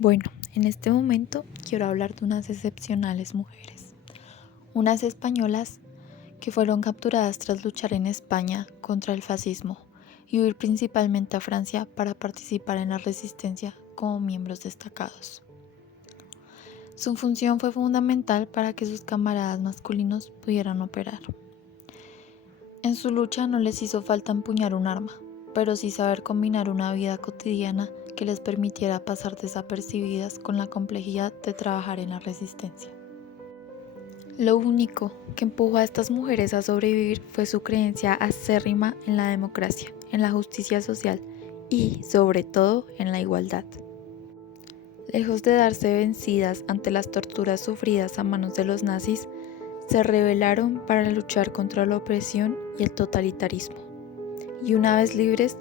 Bueno, en este momento quiero hablar de unas excepcionales mujeres, unas españolas que fueron capturadas tras luchar en España contra el fascismo y huir principalmente a Francia para participar en la resistencia como miembros destacados. Su función fue fundamental para que sus camaradas masculinos pudieran operar. En su lucha no les hizo falta empuñar un arma, pero sí saber combinar una vida cotidiana que les permitiera pasar desapercibidas con la complejidad de trabajar en la resistencia. Lo único que empujó a estas mujeres a sobrevivir fue su creencia acérrima en la democracia, en la justicia social y, sobre todo, en la igualdad. Lejos de darse vencidas ante las torturas sufridas a manos de los nazis, se rebelaron para luchar contra la opresión y el totalitarismo. Y una vez libres,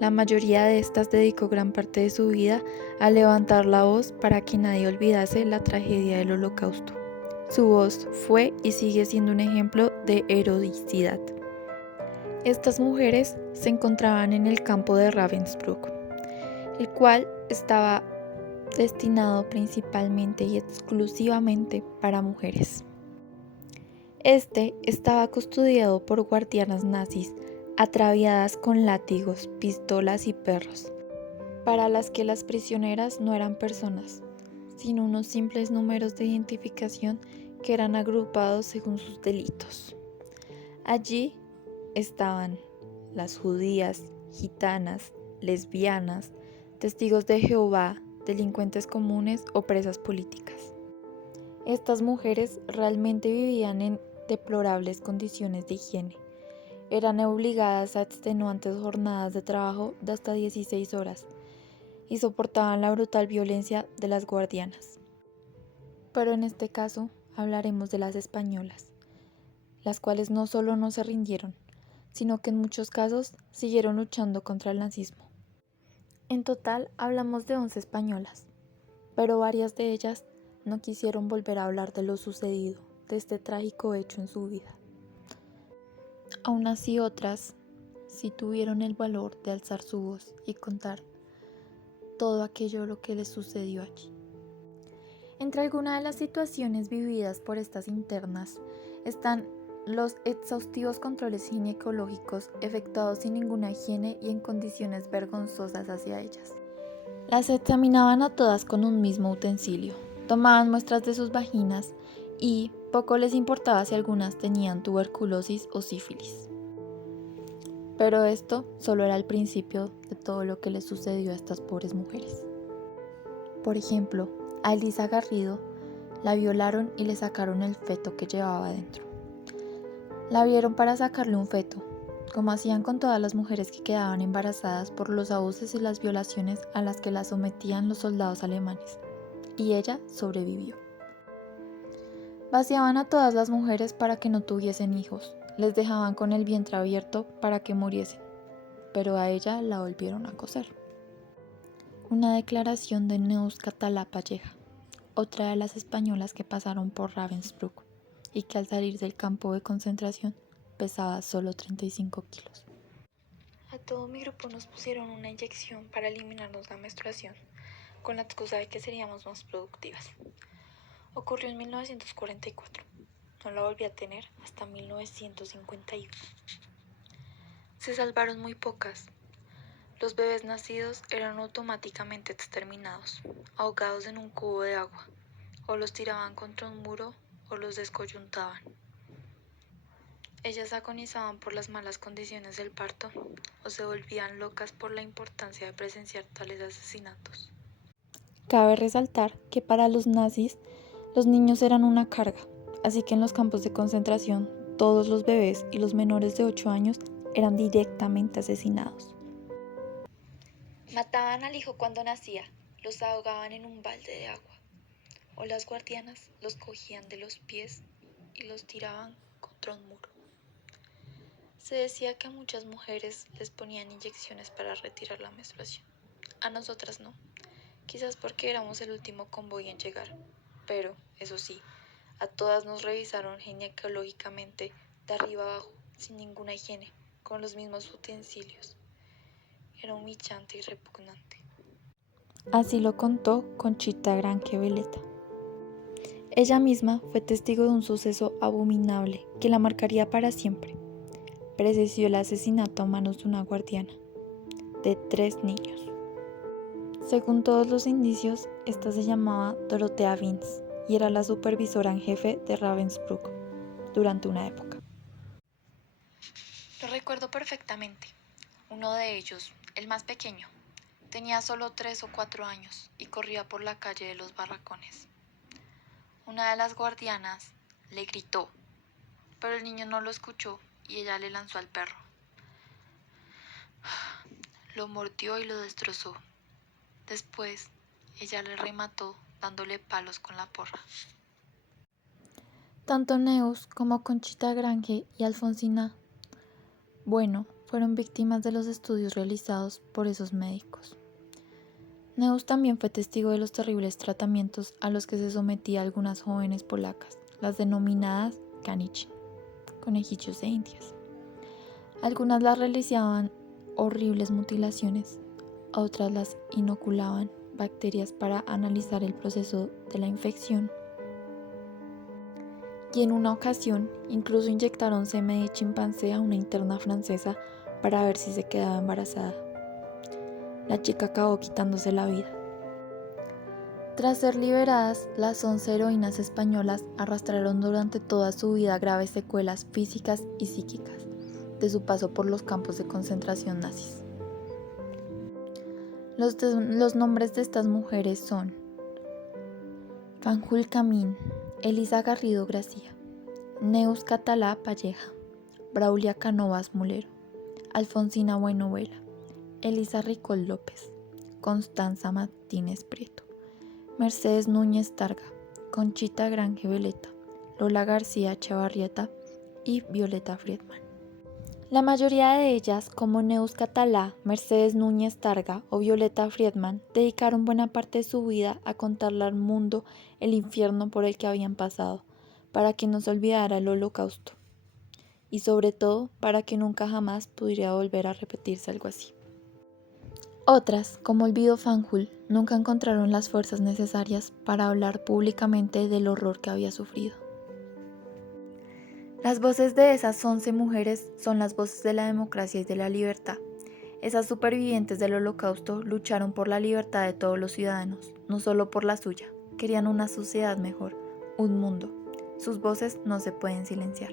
la mayoría de estas dedicó gran parte de su vida a levantar la voz para que nadie olvidase la tragedia del Holocausto. Su voz fue y sigue siendo un ejemplo de heroicidad. Estas mujeres se encontraban en el campo de Ravensbrück, el cual estaba destinado principalmente y exclusivamente para mujeres. Este estaba custodiado por guardianas nazis ataviadas con látigos, pistolas y perros, para las que las prisioneras no eran personas, sino unos simples números de identificación que eran agrupados según sus delitos. Allí estaban las judías, gitanas, lesbianas, testigos de Jehová, delincuentes comunes o presas políticas. Estas mujeres realmente vivían en deplorables condiciones de higiene. Eran obligadas a extenuantes jornadas de trabajo de hasta 16 horas y soportaban la brutal violencia de las guardianas. Pero en este caso hablaremos de las españolas, las cuales no solo no se rindieron, sino que en muchos casos siguieron luchando contra el nazismo. En total hablamos de 11 españolas, pero varias de ellas no quisieron volver a hablar de lo sucedido, de este trágico hecho en su vida. Aún así otras sí tuvieron el valor de alzar su voz y contar todo aquello lo que les sucedió allí. Entre algunas de las situaciones vividas por estas internas están los exhaustivos controles ginecológicos efectuados sin ninguna higiene y en condiciones vergonzosas hacia ellas. Las examinaban a todas con un mismo utensilio, tomaban muestras de sus vaginas y poco les importaba si algunas tenían tuberculosis o sífilis. Pero esto solo era el principio de todo lo que les sucedió a estas pobres mujeres. Por ejemplo, a Elisa Garrido la violaron y le sacaron el feto que llevaba dentro. La vieron para sacarle un feto, como hacían con todas las mujeres que quedaban embarazadas por los abusos y las violaciones a las que la sometían los soldados alemanes, y ella sobrevivió. Vaciaban a todas las mujeres para que no tuviesen hijos, les dejaban con el vientre abierto para que muriesen, pero a ella la volvieron a coser. Una declaración de Neus Catalá Palleja, otra de las españolas que pasaron por Ravensbrück y que al salir del campo de concentración pesaba solo 35 kilos. A todo mi grupo nos pusieron una inyección para eliminarnos la menstruación, con la excusa de que seríamos más productivas. Ocurrió en 1944. No la volví a tener hasta 1951. Se salvaron muy pocas. Los bebés nacidos eran automáticamente exterminados, ahogados en un cubo de agua, o los tiraban contra un muro o los descoyuntaban. Ellas agonizaban por las malas condiciones del parto o se volvían locas por la importancia de presenciar tales asesinatos. Cabe resaltar que para los nazis los niños eran una carga, así que en los campos de concentración todos los bebés y los menores de 8 años eran directamente asesinados. Mataban al hijo cuando nacía, los ahogaban en un balde de agua, o las guardianas los cogían de los pies y los tiraban contra un muro. Se decía que a muchas mujeres les ponían inyecciones para retirar la menstruación. A nosotras no, quizás porque éramos el último convoy en llegar, pero, eso sí, a todas nos revisaron ginecológicamente de arriba abajo, sin ninguna higiene, con los mismos utensilios. Era humillante y repugnante. Así lo contó Conchita Grange Veleta. Ella misma fue testigo de un suceso abominable que la marcaría para siempre. Presenció el asesinato a manos de una guardiana de 3 niños. Según todos los indicios, esta se llamaba Dorothea Vince y era la supervisora en jefe de Ravensbrück durante una época. Lo recuerdo perfectamente. Uno de ellos, el más pequeño, tenía solo 3 o 4 años y corría por la calle de los barracones. Una de las guardianas le gritó, pero el niño no lo escuchó y ella le lanzó al perro. Lo mordió y lo destrozó. Después, ella le remató dándole palos con la porra. Tanto Neus como Conchita Grange y Alfonsina, fueron víctimas de los estudios realizados por esos médicos. Neus también fue testigo de los terribles tratamientos a los que se sometía a algunas jóvenes polacas, las denominadas kanichin, conejillos de indias. Algunas las realizaban horribles mutilaciones, otras las inoculaban bacterias para analizar el proceso de la infección. Y en una ocasión incluso inyectaron semen de chimpancé a una interna francesa para ver si se quedaba embarazada. La chica acabó quitándose la vida. Tras ser liberadas, las 11 heroínas españolas arrastraron durante toda su vida graves secuelas físicas y psíquicas de su paso por los campos de concentración nazis. Los nombres de estas mujeres son Fanjul Camín, Elisa Garrido Gracia, Neus Catalá Palleja, Braulia Canovas Mulero, Alfonsina Buenovela, Elisa Ricol López, Constanza Martínez Prieto, Mercedes Núñez Targa, Conchita Grange Veleta, Lola García Chavarrieta y Violeta Friedman. La mayoría de ellas, como Neus Catalá, Mercedes Núñez Targa o Violeta Friedman, dedicaron buena parte de su vida a contarle al mundo el infierno por el que habían pasado, para que no se olvidara el Holocausto, y sobre todo para que nunca jamás pudiera volver a repetirse algo así. Otras, como Olvido Fanjul, nunca encontraron las fuerzas necesarias para hablar públicamente del horror que había sufrido. Las voces de esas 11 mujeres son las voces de la democracia y de la libertad. Esas supervivientes del Holocausto lucharon por la libertad de todos los ciudadanos, no solo por la suya. Querían una sociedad mejor, un mundo. Sus voces no se pueden silenciar.